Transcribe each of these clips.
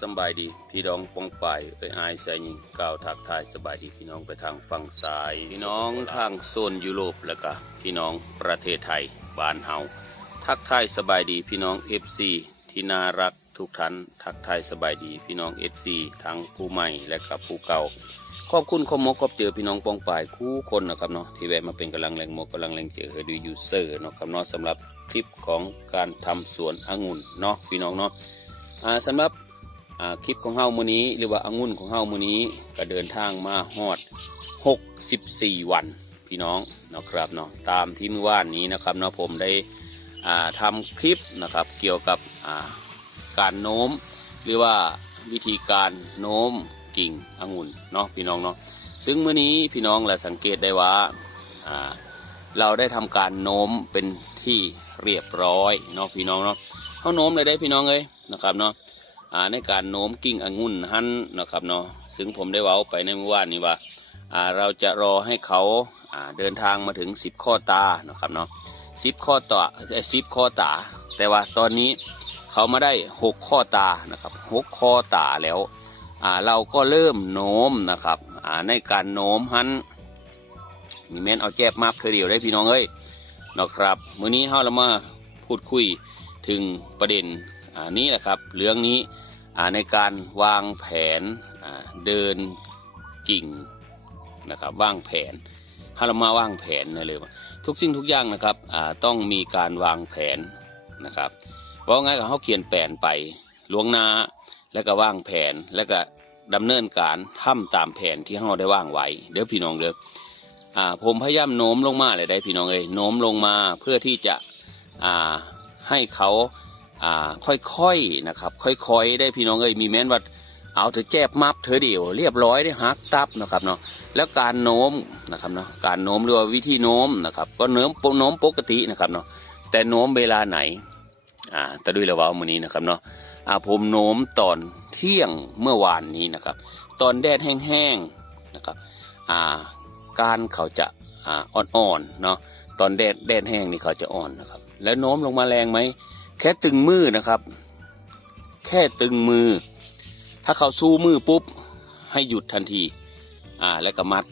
สบายดีพี่น้องปองป่ายเอ้ยอายใส่ยิงก้าวทักทายสบายดีพี่น้องไปทางฝั่งซ้าย พี่น้องทางโซนยุโรปแล้วก็พี่น้องประเทศไทยบ้านเฮาทักทายสบายดีพี่น้อง FC ที่น่ารักทุกท่านทักทายสบายดีพี่น้อง FC ทั้งผู้ใหม่และกับผู้เก่าขอบคุณขอมกขอบเจอพี่น้องปองป่ายคู่คนนะครับเนาะที่แวะมาเป็นกำลังแรงมกกำลังแรงเจอดูยูเซอร์เนาะครับเนาะสำหรับคลิปของการทำสวนองุ่นเนาะพี่น้องเนาะอ่าสำหรับ คลิปของเฮามื้อนี้ หรือว่าองุ่นของเฮามื้อนี้ก็เดินทางมาฮอด 64 วัน พี่น้องเนาะครับเนาะตามที่เมื่อวานนี้นะครับเนาะผมได้อ่าทำคลิปนะครับเกี่ยวกับาการโน้ม หรือว่าวิธีการโน้มกิ่งองุ่นเนาะพี่น้องเนาะซึ่งเมื่อนี้พี่น้องแหละสังเกตได้ว่าาเราได้ทำการโน้มเป็นที่เรียบร้อยเนาะพี่น้องเนาะเขาโน้มเลยได้พี่น้องเลยนะครับเนาะ ในการโน้มกิ่งองุ่นหันนะครับเนาะซึ่งผมได้เว้าไปในเมื่อวานนี้ว่าเราจะรอให้เขาเดินทางมาถึง 10 ข้อตานะครับเนาะสิบข้อต่อสิบข้อตา แต่ว่าตอนนี้เขามาได้หกข้อตานะครับหกข้อตาแล้วเราก็เริ่มโน้มนะครับในการโน้มหันมีแม่นเอาแจบมาเพื่อเดียวได้พี่น้องเอ้ยนะครับมื้อนี้เราเรามาพูดคุยถึงประเด็น อ่านี้แหละครับเรื่องนี้ในการวางแผนเดินกิ่งนะครับวางแผนถ้าเรามาวางแผนนะเลยทุกสิ่งทุกอย่างนะครับต้องมีการวางแผนนะครับเพราะงั้นเขาเขียนแผนไปล่วงหน้าแล้วก็วางแผนแล้วก็ดำเนินการทำตามแผนที่เราได้วางไว้เดี๋ยวพี่น้องเด้ออ่าผมพยายามโน้มลงมาเลยได้พี่น้องเอ้ยโน้มลงมาเพื่อที่จะอ่าให้เขา อ่าค่อยๆนะครับ ค่อยๆ ได้พี่น้องเอ้ยมีแม้นว่าเอาเธอแจบมับเธอเดียวเรียบร้อยได้ฮักตับนะครับเนาะแล้วการโน้มนะครับเนาะการโน้มหรือว่าวิธีโน้มนะครับก็โน้มโน้มปกตินะครับเนาะแต่โน้มเวลาไหนอ่าตะดุยละวาวมือนี้นะครับเนาะอ่าผมโน้มตอนเที่ยงเมื่อวานนี้นะครับ ตอนแดดแห้งๆนะครับอ่าการเขาจะอ่าอ่อนๆเนาะตอนแดดแดดแห้งนี่เขาจะอ่อนนะครับ แล้วโน้มลงมาแรงไหม แค่ตึงมือนะครับ แค่ตึงมือ ถ้าเขาสู้มือปุ๊บ ให้หยุดทันที อ่าแล้วก็มัด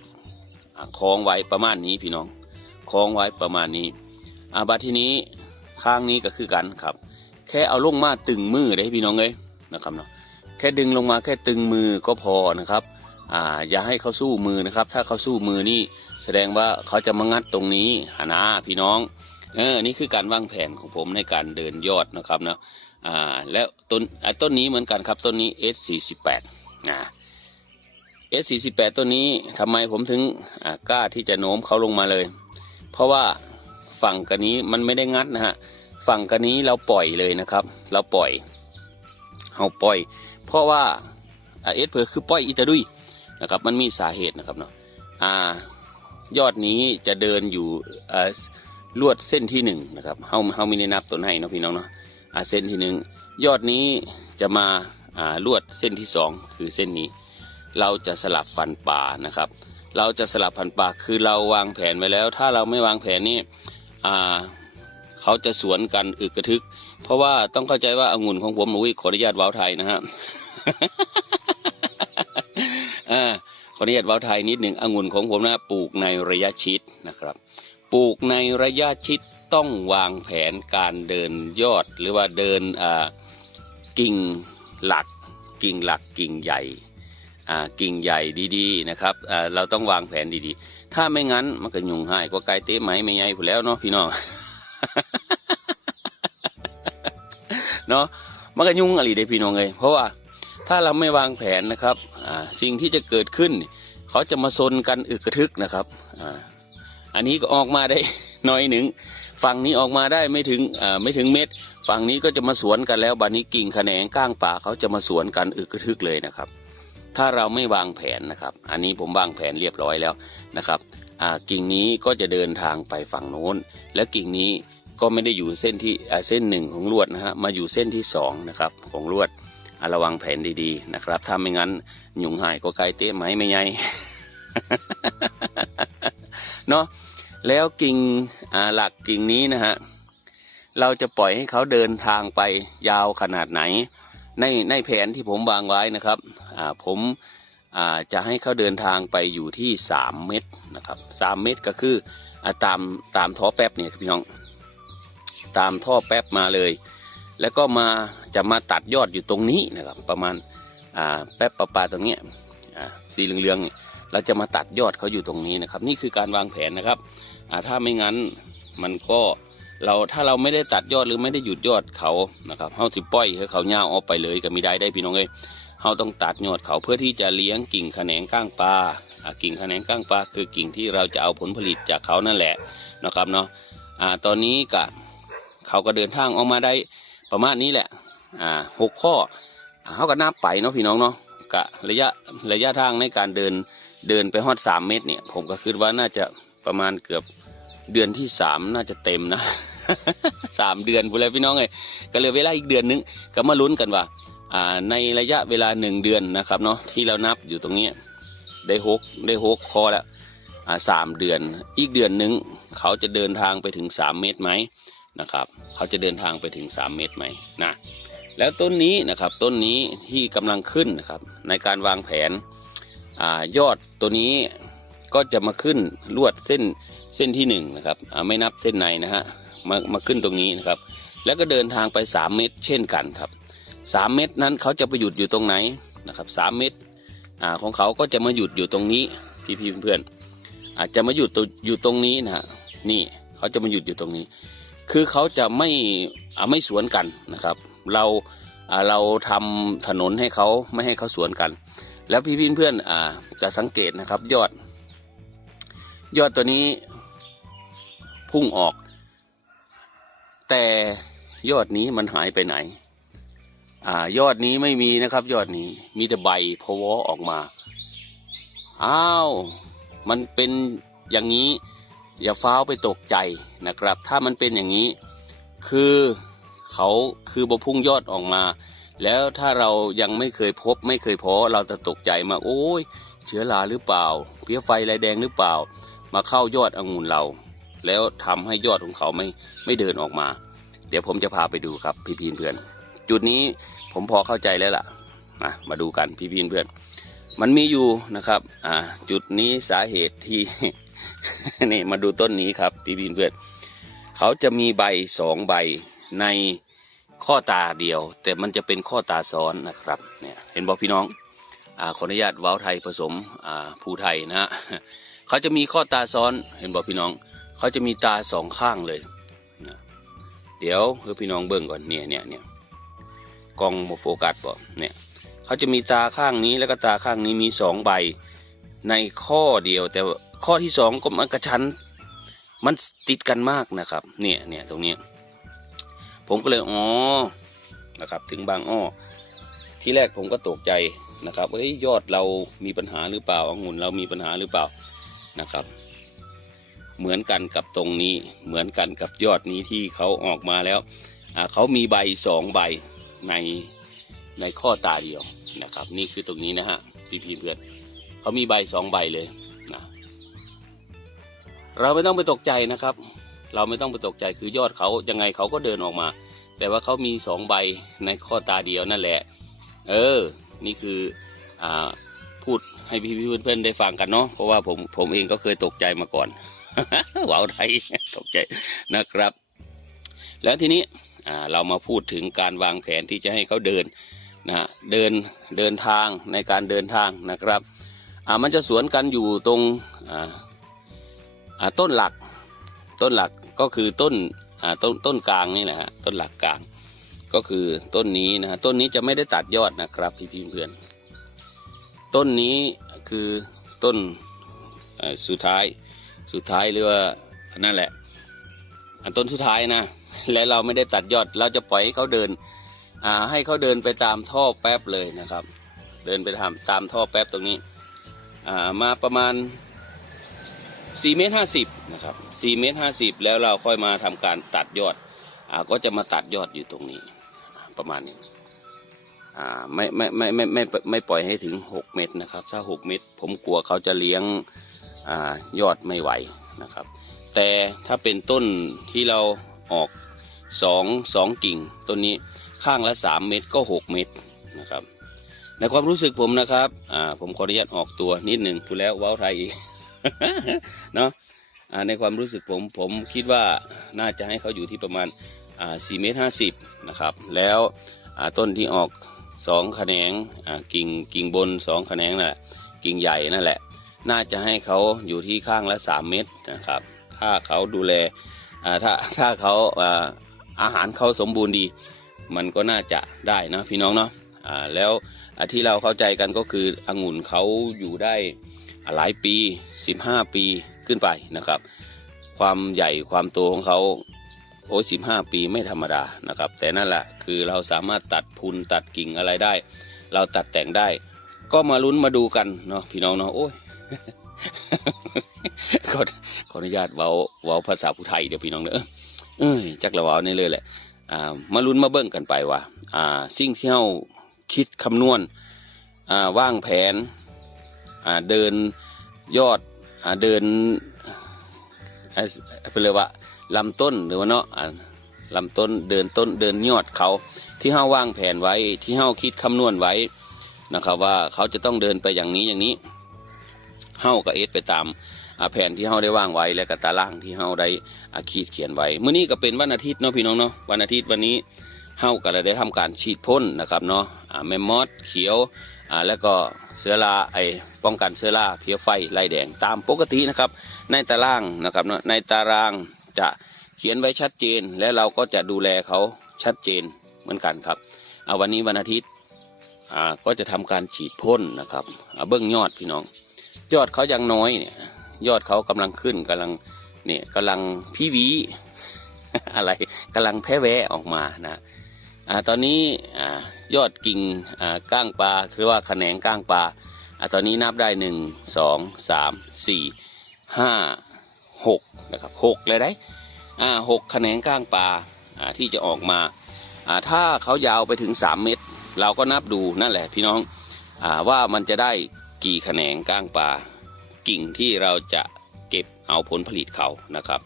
อ่าคล้องไว้ประมาณนี้พี่น้องคล้องไว้ประมาณนี้อ่าบัดทีนี้ข้างนี้ก็คือกันครับ แค่เอาลงมาตึงมือได้พี่น้องเลยนะครับเนาะแค่ดึงลงมาแค่ตึงมือก็พอนะครับอ่าอย่าให้เขาสู้มือนะครับ ถ้าเขาสู้มือนี่แสดงว่าเขาจะมางัดตรงนี้หานะพี่น้อง เออนี่คือการวางแผนของผมในการเดินยอดนะครับเนาะอ่าแล้วต้นอ่าต้นนี้เหมือนกันครับต้นนี้ S48 นะ S48 ต้นนี้ทำไมผมถึงกล้าที่จะโน้มเขาลงมาเลย เพราะว่าฝั่งกันนี้มันไม่ได้งัดนะฮะฝั่งกันนี้เราปล่อยเลยนะครับ เราปล่อยเราปล่อย เพราะว่าเอสเพอคือปล่อยอิตาดุยนะครับมันมีสาเหตุนะครับเนาะอ่ายอดนี้จะเดินอยู่อ่า ลวดเส้นที่หนึ่งนะครับเฮาเฮามีในนับต้นให้นะพี่น้องเนาะอ่าเส้นที่หนึ่งยอดนี้จะมาอ่าลวดเส้นที่สองคือเส้นนี้ เราจะสลับฟันป่านะครับ เราจะสลับฟันป่าคือเราวางแผนไว้แล้ว ถ้าเราไม่วางแผนนี่อ่าเขาจะสวนกันอึกกระทึก เพราะว่าต้องเข้าใจว่าองุ่นของผมอุ้ยขออนุญาตว้าวไทยนะฮะขออนุญาตว้าวไทยนิดหนึ่งองุ่นของผมนะปลูกในระยะชิดนะครับ ปลูกในระยะชิดต้องวางแผนการเดินยอดหรือว่าเดินกิ่งหลัก กิ่งหลักกิ่งใหญ่กิ่งใหญ่ดีๆนะครับเราต้องวางแผนดีๆ ถ้าไม่งั้นมันก็ยุ่งหายก็ไกลเตะไหมไม่ใหญ่ผู้แล้วเนาะพี่น้องเนาะมันก็ยุ่งอะไรได้พี่น้องเลยเพราะว่าถ้าเราไม่วางแผนนะครับสิ่งที่จะเกิดขึ้น เขาจะมาซนกันอึกกระทึกนะครับ อันนี้ก็ออกมาได้น้อยหนึ่งฝั่งนี้ออกมาได้ไม่ถึงอ่ไม่ถึงเม็ดฝั่งนี้ก็จะมาสวนกันแล้วบัดนี้กิ่งแขนงก้างป่าเขาจะมาสวนกันอึกระทึกเลยนะครับ ถ้าเราไม่วางแผนนะครับ อันนี้ผมวางแผนเรียบร้อยแล้วนะครับอ่ากิ่งนี้ก็จะเดินทางไปฝั่งโน้น และกิ่งนี้ก็ไม่ได้อยู่เส้นที่อ่าเส้นหนึ่งของลวดนะฮะมาอยู่เส้นที่สองนะครับของลวดอระวังแผนดีๆนะครับ ถ้าไม่งั้นยุงหายก็ไกลเตะไหมไม่ไง เนาะแล้วกิ่งหลักกิ่งนี้นะฮะเราจะปล่อยให้เขาเดินทางไปยาวขนาดไหน ในในแผนที่ผมวางไว้นะครับผมจะให้เขาเดินทางไปอยู่ที่ 3 เมตรนะครับ3เมตรก็คืออตามตามท่อแป๊บเนี่ยพี่น้อง ตามท่อแป๊บมาเลย แล้วก็มาจะมาตัดยอดอยู่ตรงนี้นะครับ ประมาณแป๊บประปาตรงนี้สีเหลืองๆ เราจะมาตัดยอดเขาอยู่ตรงนี้นะครับ นี่คือการวางแผนนะครับถ้าไม่งั้นมันก็เราถ้าเราไม่ได้ตัดยอดหรือไม่ได้หยุดยอดเขานะครับเฮาสิปล่อยให้เขายาออกไปเลยก็ไม่ได้ได้พี่น้องเอ้ยเฮาต้องตัดยอดเขาเพื่อที่จะเลี้ยงกิ่งแขนงก้างปลากิ่งแขนงก้างปลาคือกิ่งที่เราจะเอาผลผลิตจากเขานั่นแหละนะครับเนาะตอนนี้กะเขาก็เดินทางออกมาได้ประมาณนี้แหละหกข้อเขาก็นับไปเนาะพี่น้องเนาะกะระยะระยะทางในการเดิน เดินไปฮอดสามเมตรเนี่ย ผมก็คิดว่าน่าจะประมาณเกือบเดือนที่สามน่าจะเต็มนะสามเดือนพูดเลยพี่น้องเลยก็เหลยเวลาอีกเดือนนึงก็มาลุ้นกันว่าในระยะเวลาหนึ่งเดือนนะครับเนาะที่เรานับอยู่ตรงนี้ได้หกได้หกข้อแล้วสามเดือน อีกเดือนนึงเขาจะเดินทางไปถึงสามเมตรไหมนะครับเขาจะเดินทางไปถึง3เมตรไหมนะแล้วต้นนี้นะครับต้นนี้ที่กำลังขึ้นนะครับในการวางแผน อยอดตัวนี้ก็จะมาขึ้นลวดเส้นเส้นที่1นงนะครับไม่นับเส้นในนะฮะมามาขึ้นตรงนี้นะครับ แล้วก็เดินทางไป 3 เมตร เช่นกันครับ 3 เมตรนั้นเขาจะไปหยุดอยู่ตรงไหนนะครับสเมตรอ่าของเขาก็จะมาหยุดอยู่ตรงนี้พี่พี่เพื่อนอาจจะมาหยุดตัวอยู่ตรงนี้นะฮะนี่เขาจะมาหยุดอยู่ตรงนี้ คือเขาจะไม่ไม่สวนกันนะครับ เราอ่าเราทำถนนให้เขาไม่ให้เขาสวนกัน แล้วพี่พี่เพื่อนอ่าจะสังเกตนะครับ ยอด ยอดตัวนี้พุ่งออก แต่ยอดนี้มันหายไปไหน อ่ายอดนี้ไม่มีนะครับ ยอดนี้มีแต่ใบพะวอออกมาอ้าวมันเป็นอย่างนี้ อย่าฟ้าวไปตกใจนะครับ ถ้ามันเป็นอย่างนี้ คือเขาคือบพุ่งยอดออกมา แล้วถ้าเรายังไม่เคยพบไม่เคยพอเราจะตกใจมาโอ้ยเชื้อราหรือเปล่า เพี้ยไฟลายแดงหรือเปล่า มาเข้ายอดองุ่นเรา แล้วทำให้ยอดของเขาไม่ไม่เดินออกมา เดี๋ยวผมจะพาไปดูครับพี่พีนเพื่อน จุดนี้ผมพอเข้าใจแล้วล่ะนะมาดูกันพี่พีนเพื่อน มันมีอยู่นะครับ อ่า จุดนี้สาเหตุที่นี่มาดูต้นนี้ครับพี่พีนเพื่อน เขาจะมีใบสองใบใน ข้อตาเดียว แต่มันจะเป็นข้อตาซ้อนนะครับเนี่ยเห็นบอกพี่น้องอขออนุญาตว้าวไทยผสมอ่าภูไทยนะฮะเขาจะมีข้อตาซ้อนเห็นบอกพี่น้อง เขาจะมีตาสองข้างเลยนะเดี๋ยวเพื่อพี่น้องเบิ่งก่อนเนี่ยเนี่ยเนี่ยกล้องโมโฟกัสบอกเนี่ยเขาจะมีตาข้างนี้แล้วก็ตาข้างนี้มีสองใบในข้อเดียว แต่ข้อที่สองก็มันกระชั้นมันติดกันมากนะครับ เนี่ยเนี่ยตรงนี้ ผมก็เลยอ๋อนะครับ ถึงบางอ้อที่แรกผมก็ตกใจนะครับเฮ้ยยอดเรามีปัญหาหรือเปล่าองุ่นเรามีปัญหาหรือเปล่านะครับ เหมือนกันกับตรงนี้เหมือนกันกับยอดนี้ที่เขาออกมาแล้วเขามีใบสองใบในในข้อตาเดียวนะครับ นี่คือตรงนี้นะฮะพี่พี่เพื่อนเขามีใบสองใบเลยนะเราไม่ต้องไปตกใจนะครับ เราไม่ต้องไปตกใจคือยอดเขายังไงเขาก็เดินออกมา แต่ว่าเขามีสองใบในข้อตาเดียวนั่นแหละ เออ นี่คืออ่าพูดให้พี่พี่เพื่อนๆได้ฟังกันเนาะเพราะว่าผมผมเองก็เคยตกใจมาก่อนว้าวไทยตกใจนะครับ แล้วทีนี้เรามาพูดถึงการวางแผนที่จะให้เขาเดินนะเดินเดินทางในการเดินทางนะครับมันจะสวนกันอยู่ตรงต้นหลัก ต้นหลักก็คือต้นต้นต้นกลางนี่แหละฮะต้นหลักกลาง ก็คือต้นนี้นะฮะต้นนี้จะไม่ได้ตัดยอดนะครับพี่พี่เพื่อนต้นนี้คือต้นสุดท้ายสุดท้ายหรือว่านั่นแหละอันต้นสุดท้ายนะ และเราไม่ได้ตัดยอดเราจะปล่อยให้เขาเดินให้เขาเดินไปตามท่อแป๊บเลยนะครับ เดินไปทำตามท่อแป๊บตรงนี้มาประมาณ4เมตร50นะครับ 4เมตร50 แล้วเราค่อยมาทำการตัดยอดอก็จะมาตัดยอดอยู่ตรงนี้ ประมาณนี้ไม่ไม่ไม่ไม่ไม่ไม่ไม่ปล่อยให้ถึง 6 เมตรนะครับ ถ้า 6 เมตร ผมกลัวเขาจะเลี้ยงอยอดไม่ไหวนะครับ แต่ถ้าเป็นต้นที่เราออกสองสองกิ่งต้นนี้ข้างละสามเม็ดก็หกเม็ดนะครับ ในความรู้สึกผมนะครับผมขออนุญาตออกตัวนิดหนึ่งพูแล้วว้าวไทยอีกเนาะ ในความรู้สึกผมผมคิดว่าน่าจะให้เขาอยู่ที่ประมาณอ่าสี่เมตรห้าสิบนะครับแล้วต้นที่ออกสองแขนงกิ่งกิ่งบนสองแขนงนั่นแหละกิ่งใหญ่นั่นแหละ น่าจะให้เขาอยู่ที่ข้างละสามเม็ดนะครับ ถ้าเขาดูแลถ้าถ้าเขาอาหารเขาสมบูรณ์ดี มันก็น่าจะได้นะพี่น้องเนาะแล้วที่เราเข้าใจกันก็คือองุ่นเขาอยู่ได้ หลายปี 15 ปีขึ้นไปนะครับ ความใหญ่ความโตของเขาโอ้สิบห้าปีไม่ธรรมดานะครับ แต่นั่นแหละคือเราสามารถตัดพุนตัดกิ่งอะไรได้ เราตัดแต่งได้ ก็มาลุ้นมาดูกันเนาะพี่น้องเนาะโอ้ยขอขออนุญาตเว้าเว้าภาษาผู้ไทยเดี๋ยวพี่น้องเนอะเอ้ยจักละเว้านี่เลยแหละอ่ามาลุ้นมาเบิ่งกันไปว่าอ่าสิ่งที่เราคิดคำนวณอ่าวางแผน เดินยอดเดินเป็นเลยว่าลำต้นหรือว่าเนาะลำต้นเดินต้นเดินยอดเขาที่เฮาวางแผนไว้ที่เฮาคิดคำนวณไว้นะครับว่าเขาจะต้องเดินไปอย่างนี้อย่างนี้เฮากับเอสไปตามแผนที่เฮาได้วางไว้และกับตารางที่เฮาได้อาขีดเขียนไว้เมื้อนี้ก็เป็นวันอาทิตย์เนาะพี่น้องเนาะวันอาทิตย์วันนี้เฮาก็ได้ทำการฉีดพ่นนะครับเนาะแมมมอสเขียว อ่าแล้วก็เสือราไอป้องกันเสือราเพียไฟไล่แดงตามปกตินะครับ ในตารางนะครับในตารางจะเขียนไว้ชัดเจน และเราก็จะดูแลเขาชัดเจนเหมือนกันครับเอาวันนี้วันอาทิตย์อ่าก็จะทำการฉีดพ่นนะครับเบื้องยอดพี่น้อง ยอดเขายังน้อยเนี่ยยอดเขากำลังขึ้นกำลังเนี่ยกำลังพี่วีอะไรกำลังแพ้แวะออกมานะ อ่าตอนนี้อ่ายอดกิ่งอ่าก้างปลาคือว่าแขนงก้างปลาอ่าตอนนี้นับได้หนึ่งสองสามสี่ห้าหกนะครับหกเลยได้อ่าหกแขนงก้างปลาอ่าที่จะออกมาอ่าถ้าเขายาวไปถึงสามเมตร เราก็นับดูนั่นแหละพี่น้องอ่าว่ามันจะได้กี่แขนงก้างปลากิ่งที่เราจะเก็บเอาผลผลิตเขานะครับ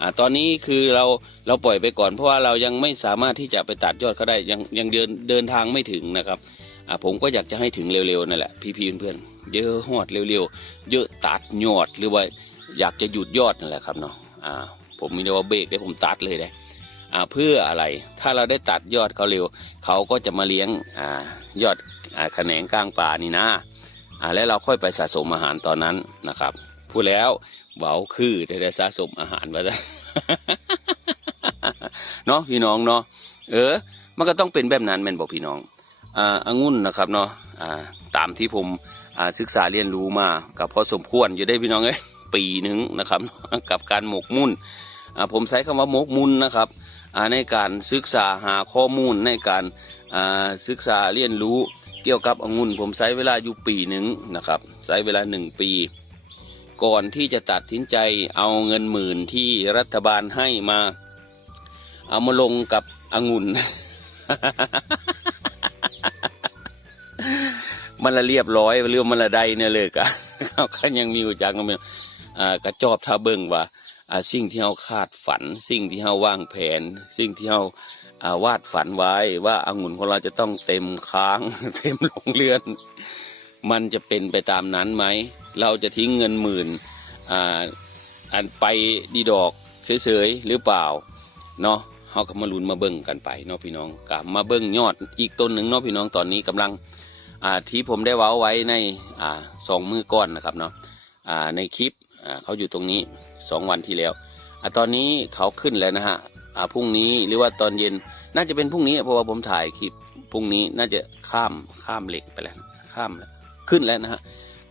อาตอนนี้คือเราเราปล่อยไปก่อนเพราะว่าเรายังไม่สามารถที่จะไปตัดยอดเขาได้ยังยังเดินเดินทางไม่ถึงนะครับอ่าผมก็อยากจะให้ถึงเร็วๆนั่นแหละพี่ๆเพื่อนๆเยอะหอดเร็วๆ เยอะตัดยอดหรือว่าอยากจะหยุดยอดนั่นแหละครับเนาะอ่าผมมีเรียกว่าเบรกได้ผมตัดเลยได้อ่าเพื่ออะไรถ้าเราได้ตัดยอดเขาเร็ว เขาก็จะมาเลี้ยงอ่ายอดอ่าแขนงก้างปลานี่นะอ่าแล้วเราค่อยไปสะสมอาหารตอนนั้นนะครับพูดแล้ว เบาคือแต่ได้สะสมอาหารมาได้เนาะพี่น้องเนาะเออ มันก็ต้องเป็นแบบนั้นแม่นบอกพี่น้องอ่าองุ่นนะครับเนาะอ่าตามที่ผมอ่าศึกษาเรียนรู้มากับพอสมควรอยู่ได้พี่น้องเอ้ยปีหนึ่งนะครับกับการหมกมุ่นอ่าผมใช้คำว่าหมกมุ่นนะครับอ่าในการศึกษาหาข้อมูลในการอ่าศึกษาเรียนรู้เกี่ยวกับองุ่น ผมใช้เวลาอยู่ปีหนึ่งนะครับใช้เวลาหนึ่งปี ก่อนที่จะตัดสินใจเอาเงินหมื่นที่รัฐบาลให้มา เอามาลงกับองุ่น มันละเรียบร้อยเรื่องมันละใดเนี่ยเลยกะเขาก็ยังมีอยู่จังก็มีอ่กระจอบท่าเบิ่งว่าสิ่งที่เราคาดฝัน สิ่งที่เราวางแผน สิ่งที่เราวาดฝันไว้ว่าอางุ่นของเราจะต้องเต็มค้าง เต็มโรงเรือน มันจะเป็นไปตามนั้นไหม เราจะทิ้งเงินหมื่นอ่าอันไปดีดอกเฉยๆหรือเปล่าเนาะเขาก็มาลุ้นมาเบิ่งกันไปเนาะพี่น้องกับมาเบิ่งยอดอีกต้นหนึ่งเนาะพี่น้องตอนนี้กำลังอ่าที่ผมได้ว้าไว้ในอ่าสองมือก้อนนะครับเนาะอ่าในคลิปอ่าเขาอยู่ตรงนี้สองวันที่แล้วอ่าตอนนี้เขาขึ้นแล้วนะฮะอ่าพรุ่งนี้หรือว่าตอนเย็นน่าจะเป็นพรุ่งนี้เพราะว่าผมถ่ายคลิปพรุ่งนี้น่าจะข้ามข้ามเหล็กไปแล้วข้ามแล้ว ขึ้นแล้วนะฮะ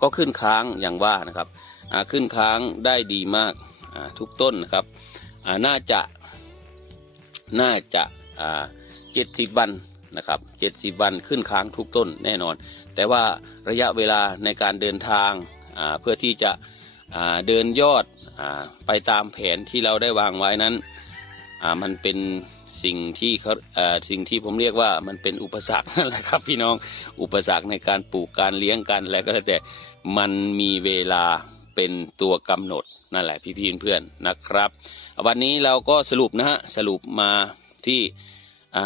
ก็ขึ้นค้างอย่างว่านะครับขึ้นค้างได้ดีมากทุกต้นนะครับน่าจะน่าจะเจ็ดสิบวันนะครับเจ็ดสิบวันขึ้นค้างทุกต้นแน่นอน แต่ว่าระยะเวลาในการเดินทางเพื่อที่จะเดินยอดอไปตามแผนที่เราได้วางไว้นั้นมันเป็น สิ่งที่เขาสิ่งที่ผมเรียกว่ามันเป็นอุปสรรคนั่นแหละครับ พี่น้องอุปสรรคในการปลูกการเลี้ยงกันอะไรก็แล้วแต่มันมีเวลาเป็นตัวกำหนดนั่นแหละพี่ๆเพื่อนๆนะครับ วันนี้เราก็สรุปนะฮะสรุปมาที่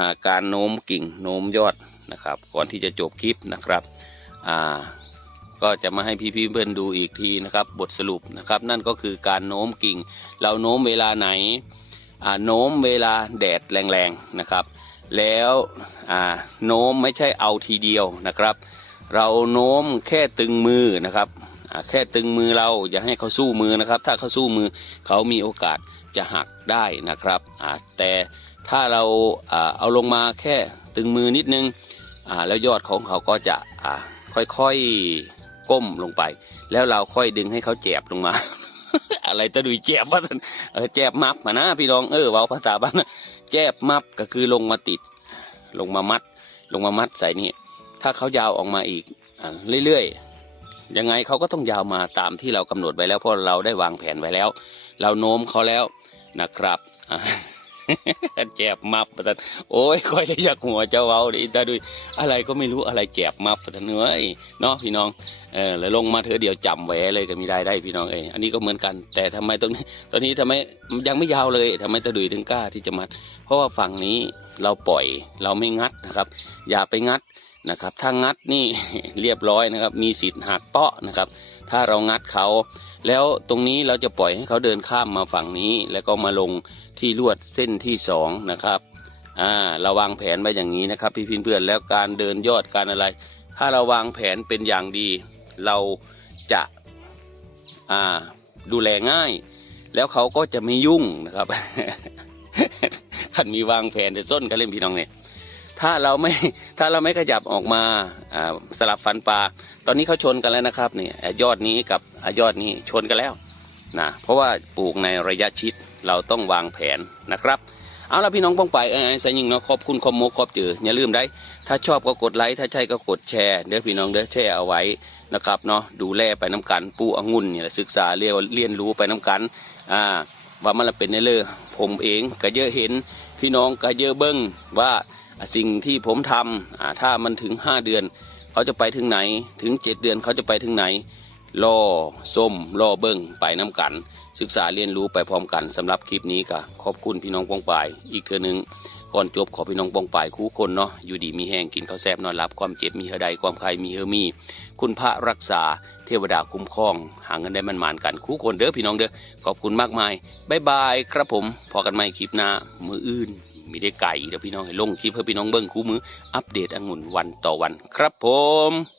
าการโน้มกิ่งโน้มยอดนะครับ ก่อนที่จะจบคลิปนะครับก็จะมาให้พี่ๆเพื่อนดูอีกทีนะครับ บทสรุปนะครับ นั่นก็คือการโน้มกิ่ง เราโน้มเวลาไหน โน้มเวลาแดดแรงๆนะครับ แล้วโน้มไม่ใช่เอาทีเดียวนะครับ เราโน้มแค่ตึงมือนะครับแค่ตึงมือเราอย่าให้เขาสู้มือนะครับ ถ้าเขาสู้มือเขามีโอกาสจะหักได้นะครับแต่ถ้าเราเอาลงมาแค่ตึงมือนิดนึงอ่าแล้วยอดของเขาก็จะค่อยๆก้มลงไป แล้วเราค่อยดึงให้เขาแจบลงมา อะไรตะดุยแจบว่านเออแจบมับมานะพี่น้องเออว้าภาษาบ้านนะแจบมับก็คือลงมาติด ลงมามัด ลงมามัดใส่นี่ถ้าเขายาวออกมาอีกเรื่อยๆยังไงเขาก็ต้องยาวมาตามที่เรากำหนดไว้แล้วเพราะเราได้วางแผนไว้แล้ว เราโน้มเขาแล้วนะครับอ่า แจบมับประทันโอ้ยคอยได้อยากหัวเจ้าเว้าดิตาดุยอะไรก็ไม่รู้อะไรแจบมับประทันเนื้อยเนาะพี่น้องเออแล้วลงมาเธอเดียวจำแหวเลยก็มีได้ได้พี่น้องเอยอันนี้ก็เหมือนกัน แต่ทำไมตรงนี้ตอนนี้ทำไมยังไม่ยาวเลยทำไมตาดุยถึงกล้าที่จะมัด เพราะว่าฝั่งนี้เราปล่อยเราไม่งัดนะครับ อย่าไปงัดนะครับ ถ้างัดนี่เรียบร้อยนะครับ มีสิทธิ์หักเปาะนะครับ ถ้าเรางัดเขา แล้วตรงนี้เราจะปล่อยให้เขาเดินข้ามมาฝั่งนี้ แล้วก็มาลงที่ลวดเส้นที่สองนะครับอ่าเราวางแผนไว้อย่างนี้นะครับ พี่เพื่อนแล้วการเดินยอดการอะไร ถ้าเราวางแผนเป็นอย่างดี เราจะอ่าดูแลง่าย แล้วเขาก็จะไม่ยุ่งนะครับขันมีวางแผนแต่ส้นกันเล่นพี่น้องเนี่ย ถ้าเราไม่ถ้าเราไม่ขยับออกมาสลับฟันปลา ตอนนี้เขาชนกันแล้วนะครับนี่ยอดนี้กับยอดนี้ชนกันแล้วนะเพราะว่าปลูกในระยะชิดเราต้องวางแผนนะครับเอาละพี่น้องป้องไปเอ้ยสายยิงเนาะขอบคุณคอมโมขอบเจออย่าลืมได้ ถ้าชอบก็กดไลค์ถ้าใช่ก็กดแชร์เดี๋ยวพี่น้องเด้อแชร์เอาไว้นะครับเนาะดูแลไปน้กันปูองุ่นเนี่ยศึกษาเรียนเรียนรู้ไปน้กันอ่าว่ามันเป็นในเลยผมเองก็เยอะเห็นพี่น้องก็เยอะเบิ้งว่า สิ่งที่ผมทำถ้ามันถึง 5 เดือน เขาจะไปถึงไหนถึง 7 เดือนเขาจะไปถึงไหนรอส้มรอเบิ้งไปน้ำกัน ศึกษาเรียนรู้ไปพร้อมกันสำหรับคลิปนี้ก็ขอบคุณพี่น้องปองปาย อีกเทือหนึงก่อนจบขอพี่น้องปองปายคู่คนเนาะอยู่ดีมีแห้งกินข้าวแซ่บนอนหลับความเจ็บมีเฮอใดความใครมีเฮอมี คุณพระรักษาเทวดาคุ้มครองหาเงินได้มันมานกันคู่คนเด้อพี่น้องเด้อขอบคุณมากมายบายบายครับผมพอกันใหม่คลิปหน้ามืออื่น มีได้ไก่เดี๋ยวพี่น้องให้ลงคลิปเพื่อพี่น้องเบิ้งคู่มืออัปเดตองุ่นวันต่อวันครับผม